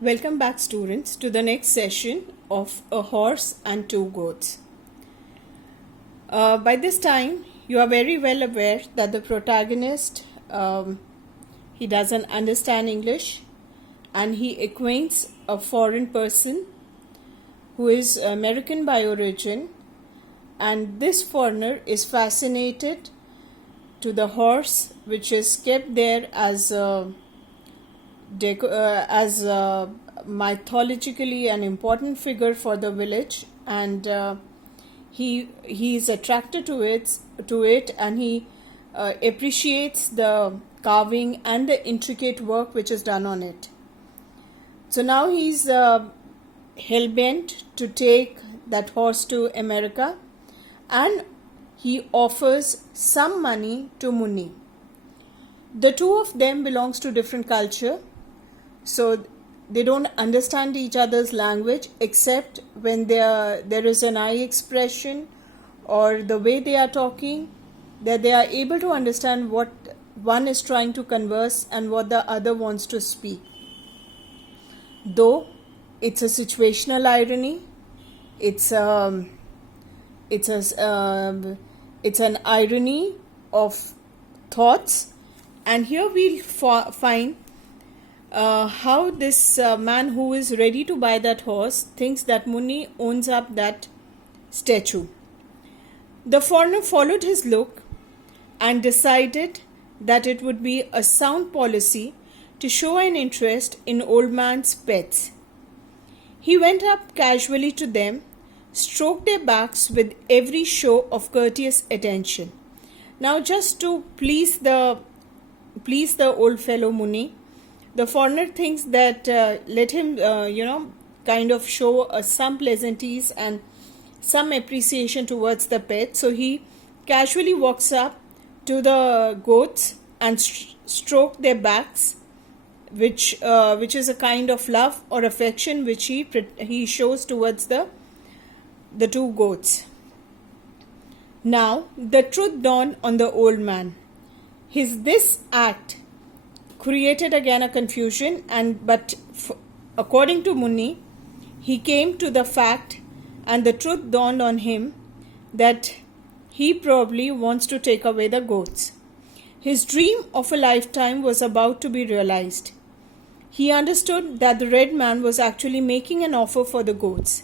Welcome back, students, to the next session of A Horse and Two Goats. By this time, you are very well aware that the protagonist, he doesn't understand English, and he acquaints a foreign person who is American by origin, and this foreigner is fascinated to the horse, which is kept there as mythologically an important figure for the village, and he is attracted to it, and he appreciates the carving and the intricate work which is done on it. So now he's hell-bent to take that horse to America, and he offers some money to Munni. The two of them belongs to different culture, so they don't understand each other's language except when there is an eye expression or the way they are talking, that they are able to understand what one is trying to converse and what the other wants to speak. Though it's a situational irony, it's an irony of thoughts, and here we'll find how this man who is ready to buy that horse thinks that Munni owns up that statue. The foreigner followed his look and decided that it would be a sound policy to show an interest in old man's pets. He went up casually to them, stroked their backs with every show of courteous attention. Now, just to please the old fellow Munni, the foreigner thinks that let him kind of show some pleasantries and some appreciation towards the pet. So he casually walks up to the goats and stroke their backs, which is a kind of love or affection which he shows towards the two goats. Now the truth dawned on the old man. This act created again a confusion, but according to Munni, he came to the fact, and the truth dawned on him that he probably wants to take away the goats. His dream of a lifetime was about to be realized. He understood that the red man was actually making an offer for the goats.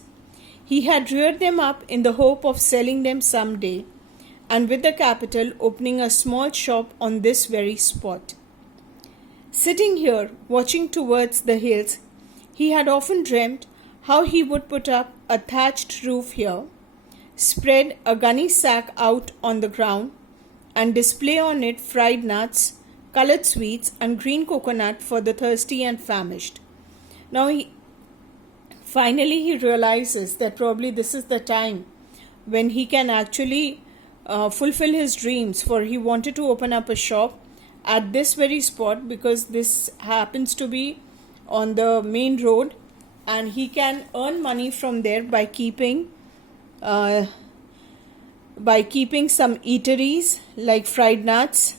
He had reared them up in the hope of selling them someday, and with the capital opening a small shop on this very spot. Sitting here, watching towards the hills, he had often dreamt how he would put up a thatched roof here, spread a gunny sack out on the ground, and display on it fried nuts, colored sweets, and green coconut for the thirsty and famished. Now finally he realizes that probably this is the time when he can actually fulfill his dreams, for he wanted to open up a shop at this very spot because this happens to be on the main road, and he can earn money from there by keeping some eateries like fried nuts,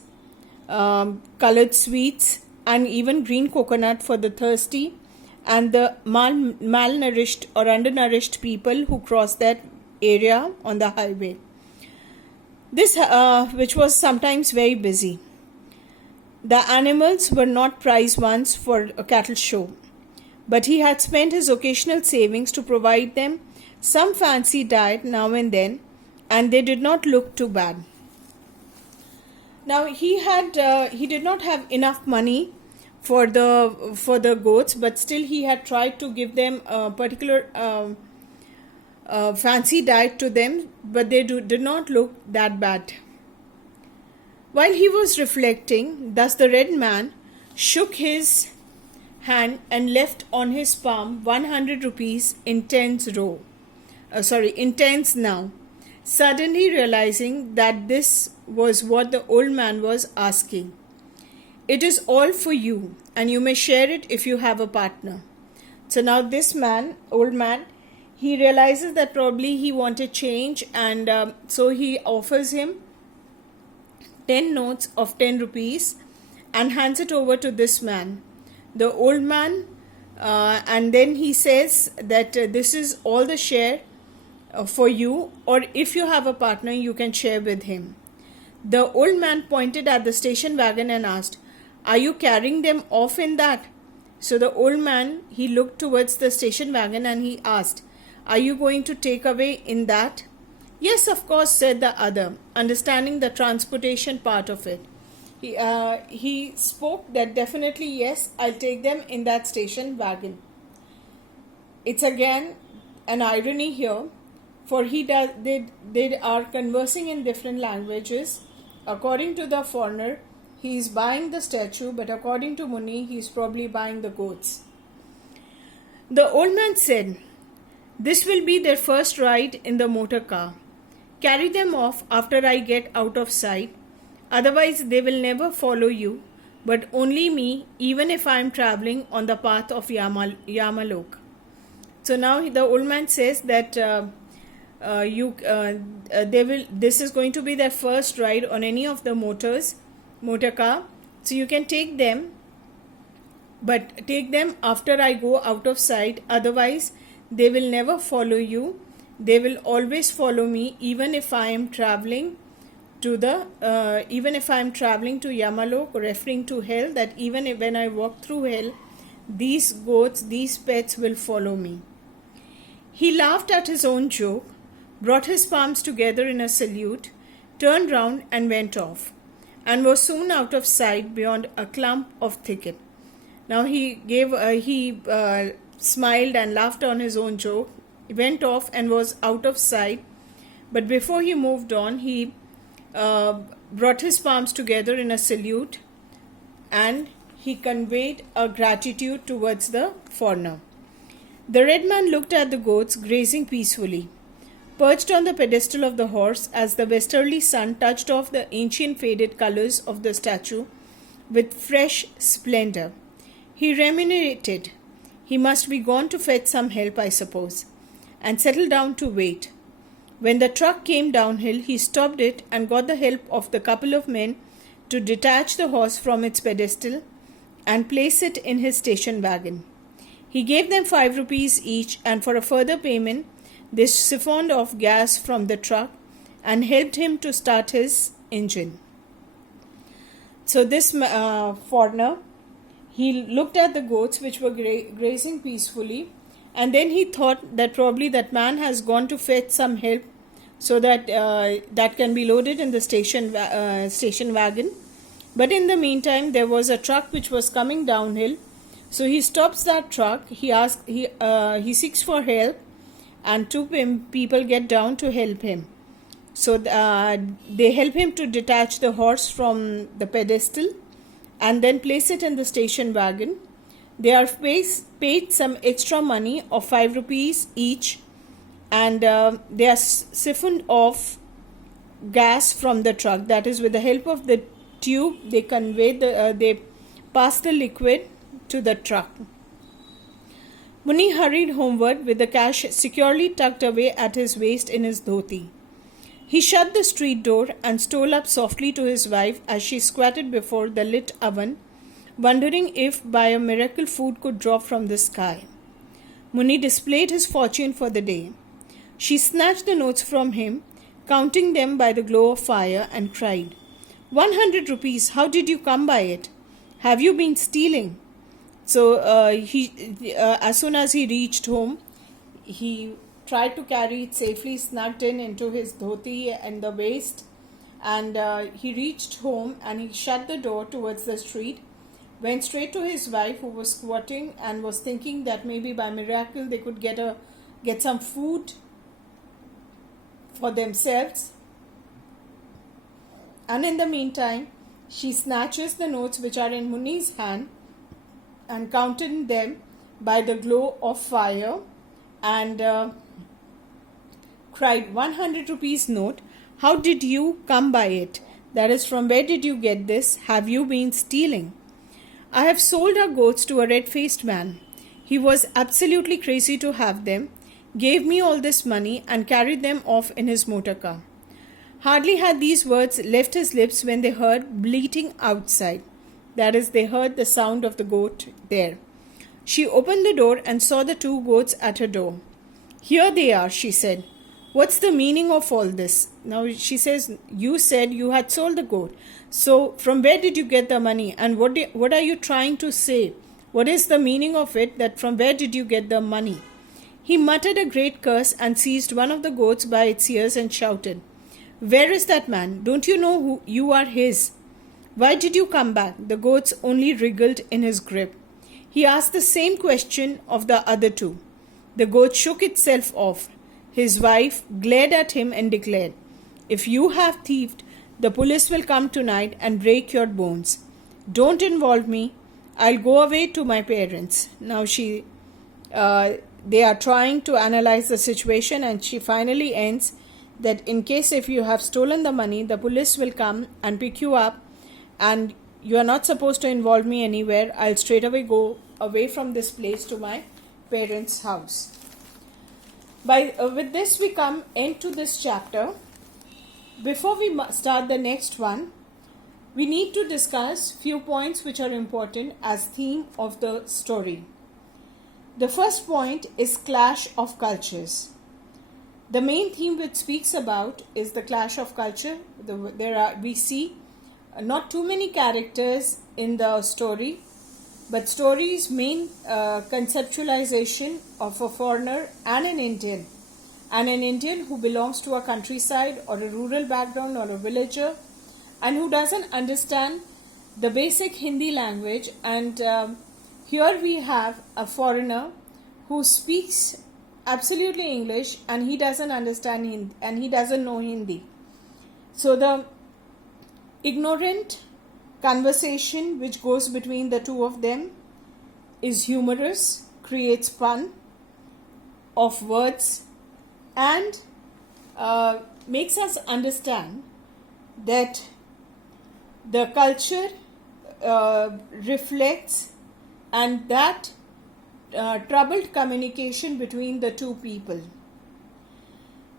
colored sweets, and even green coconut for the thirsty and the malnourished or undernourished people who cross that area on the highway. This which was sometimes very busy. The animals were not prize ones for a cattle show, but he had spent his occasional savings to provide them some fancy diet now and then, and they did not look too bad. Now he did not have enough money for the goats, but still he had tried to give them a particular fancy diet to them, but they did not look that bad. While he was reflecting, thus the red man shook his hand and left on his palm 100 rupees in tens now, suddenly realizing that this was what the old man was asking. It is all for you, and you may share it if you have a partner. So now this old man, he realizes that probably he wanted change, and so he offers him 10 notes of 10 rupees and hands it over to this man. The old man and then he says that this is all the share for you, or if you have a partner, you can share with him. The old man pointed at the station wagon and asked, "Are you carrying them off in that?" So the old man, he looked towards the station wagon and he asked, "Are you going to take away in that?" "Yes, of course," said the other, understanding the transportation part of it. He spoke that definitely, yes, I'll take them in that station wagon. It's again an irony here, for they are conversing in different languages. According to the foreigner, he is buying the statue, but according to Muni, he is probably buying the goats. The old man said, "This will be their first ride in the motor car. Carry them off after I get out of sight. Otherwise, they will never follow you, but only me, even if I am traveling on the path of Yamalok." So now the old man says that this is going to be their first ride on any of the motor car. So you can take them, but take them after I go out of sight. Otherwise, they will never follow you. They will always follow me, even if I am traveling to Yamalok, referring to hell, that even when I walk through hell, these goats, these pets will follow me. He laughed at his own joke, brought his palms together in a salute, turned round and went off, and was soon out of sight beyond a clump of thicket. Now he smiled and laughed on his own joke, went off and was out of sight. But before he moved on, he brought his palms together in a salute, and he conveyed a gratitude towards the foreigner. The red man looked at the goats grazing peacefully, perched on the pedestal of the horse as the westerly sun touched off the ancient faded colors of the statue with fresh splendor. He ruminated. He must be gone to fetch some help, I suppose, and settled down to wait. When the truck came downhill, he stopped it and got the help of the couple of men to detach the horse from its pedestal and place it in his station wagon. He gave them 5 rupees each, and for a further payment, they siphoned off gas from the truck and helped him to start his engine. So this foreigner, he looked at the goats which were grazing peacefully, and then he thought that probably that man has gone to fetch some help so that that can be loaded in the station wagon. But in the meantime, there was a truck which was coming downhill. So he stops that truck. He seeks for help, and 2 people get down to help him. So they help him to detach the horse from the pedestal and then place it in the station wagon. They are paid some extra money of 5 rupees each, and they are siphoned off gas from the truck. That is, with the help of the tube, they they pass the liquid to the truck. Muni hurried homeward with the cash securely tucked away at his waist in his dhoti. He shut the street door and stole up softly to his wife as she squatted before the lit oven, wondering if by a miracle food could drop from the sky. Muni displayed his fortune for the day. She snatched the notes from him, counting them by the glow of fire, and cried, 100 rupees, how did you come by it? Have you been stealing? So as soon as he reached home, he tried to carry it safely, snugged into his dhoti and the waist, and he reached home and he shut the door towards the street, went straight to his wife, who was squatting and was thinking that maybe by miracle they could get some food for themselves. And in the meantime, she snatches the notes which are in Muni's hand and counted them by the glow of fire, and cried, 100 rupees note, how did you come by it? That is, from where did you get this? Have you been stealing? I have sold our goats to a red-faced man. He was absolutely crazy to have them, gave me all this money and carried them off in his motor car. Hardly had these words left his lips when they heard bleating outside. That is, they heard the sound of the goat there. She opened the door and saw the 2 goats at her door. "Here they are," she said. "What's the meaning of all this?" Now she says, "You said you had sold the goat. So from where did you get the money? And what are you trying to say? What is the meaning of it, that from where did you get the money?" He muttered a great curse and seized one of the goats by its ears and shouted, "Where is that man? Don't you know who you are his? Why did you come back?" The goats only wriggled in his grip. He asked the same question of the other 2. The goat shook itself off. His wife glared at him and declared, "If you have thieved, the police will come tonight and break your bones. Don't involve me. I'll go away to my parents." Now they are trying to analyze the situation, and she finally ends that in case if you have stolen the money, the police will come and pick you up, and you are not supposed to involve me anywhere. I'll straight away go away from this place to my parents' house. With this we come into this chapter. Before we start the next one, we need to discuss few points which are important as theme of the story. The first point is clash of cultures. The main theme which speaks about is the clash of culture. We see not too many characters in the story, but story's main conceptualization of a foreigner and an Indian who belongs to a countryside or a rural background or a villager, and who doesn't understand the basic Hindi language. And here we have a foreigner who speaks absolutely English, and he doesn't understand Hindi, and he doesn't know Hindi. So the ignorant conversation which goes between the 2 of them is humorous, creates fun of words, and makes us understand that the culture reflects and that troubled communication between the 2 people.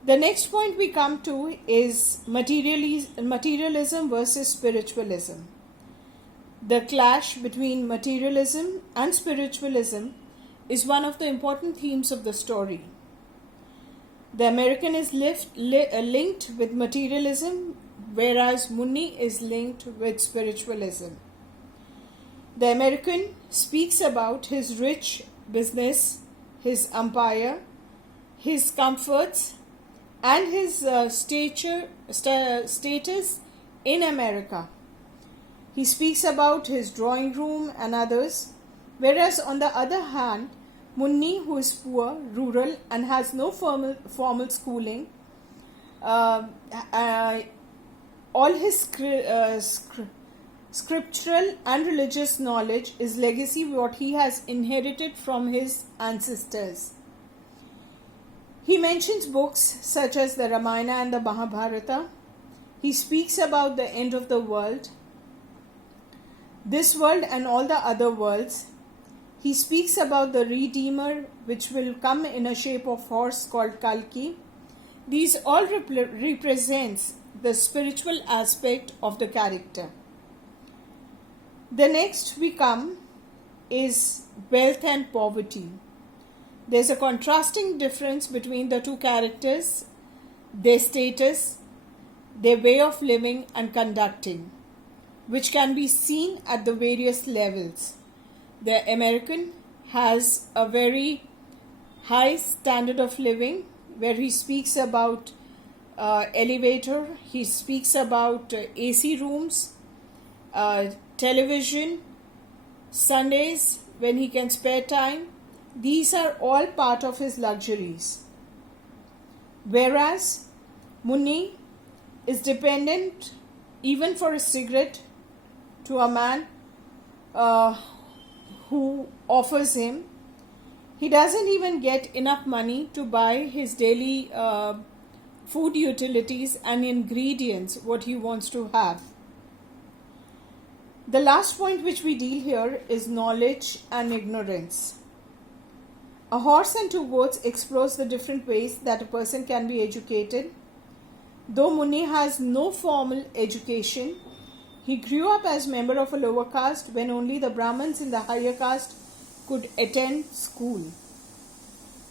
The next point we come to is materialism versus spiritualism. The clash between materialism and spiritualism is one of the important themes of the story. The American is linked with materialism, whereas Munni is linked with spiritualism. The American speaks about his rich business, his empire, his comforts, and his status in America. He speaks about his drawing room and others, whereas on the other hand, Munni, who is poor, rural, and has no formal schooling, all his scriptural and religious knowledge is legacy, what he has inherited from his ancestors. He mentions books such as the Ramayana and the Mahabharata. He speaks about the end of the world, this world and all the other worlds. He speaks about the Redeemer, which will come in a shape of horse called Kalki. These all represents the spiritual aspect of the character. The next we come is wealth and poverty. There's a contrasting difference between the 2 characters, their status, their way of living and conducting, which can be seen at the various levels. The American has a very high standard of living, where he speaks about elevator, he speaks about AC rooms, television, Sundays when he can spare time. These are all part of his luxuries. Whereas Munni is dependent even for a cigarette to a man who offers him. He doesn't even get enough money to buy his daily food utilities and ingredients, what he wants to have. The last point which we deal here is knowledge and ignorance. A horse and 2 goats explores the different ways that a person can be educated. Though Munni has no formal education, he grew up as member of a lower caste when only the Brahmins in the higher caste could attend school.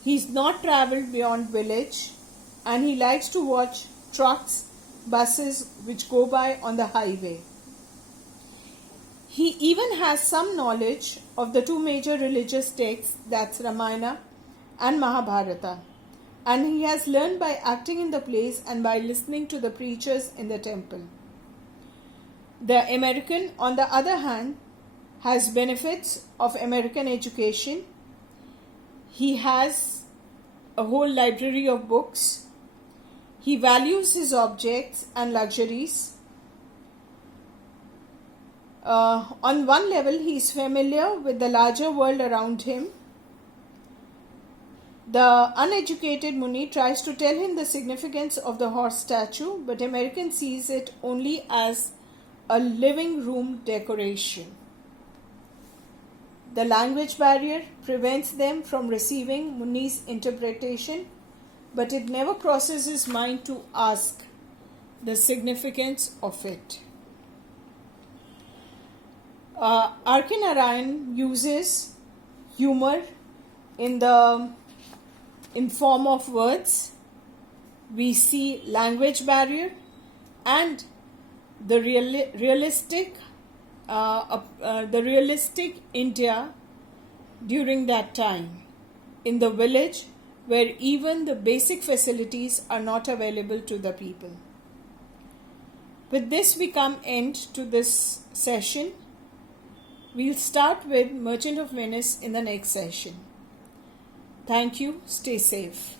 He's not travelled beyond village, and he likes to watch trucks, buses which go by on the highway. He even has some knowledge of the two major religious texts, that's Ramayana and Mahabharata, and he has learned by acting in the plays and by listening to the preachers in the temple. The American, on the other hand, has benefits of American education. He has a whole library of books. He values his objects and luxuries. On one level, he is familiar with the larger world around him. The uneducated Muni tries to tell him the significance of the horse statue, but American sees it only as a living room decoration. The language barrier prevents them from receiving Muni's interpretation, but it never crosses his mind to ask the significance of it. R.K. Narayan uses humor in form of words. We see language barrier and the realistic India during that time, in the village where even the basic facilities are not available to the people. With this, we come end to this session. We'll start with Merchant of Venice in the next session. Thank you. Stay safe.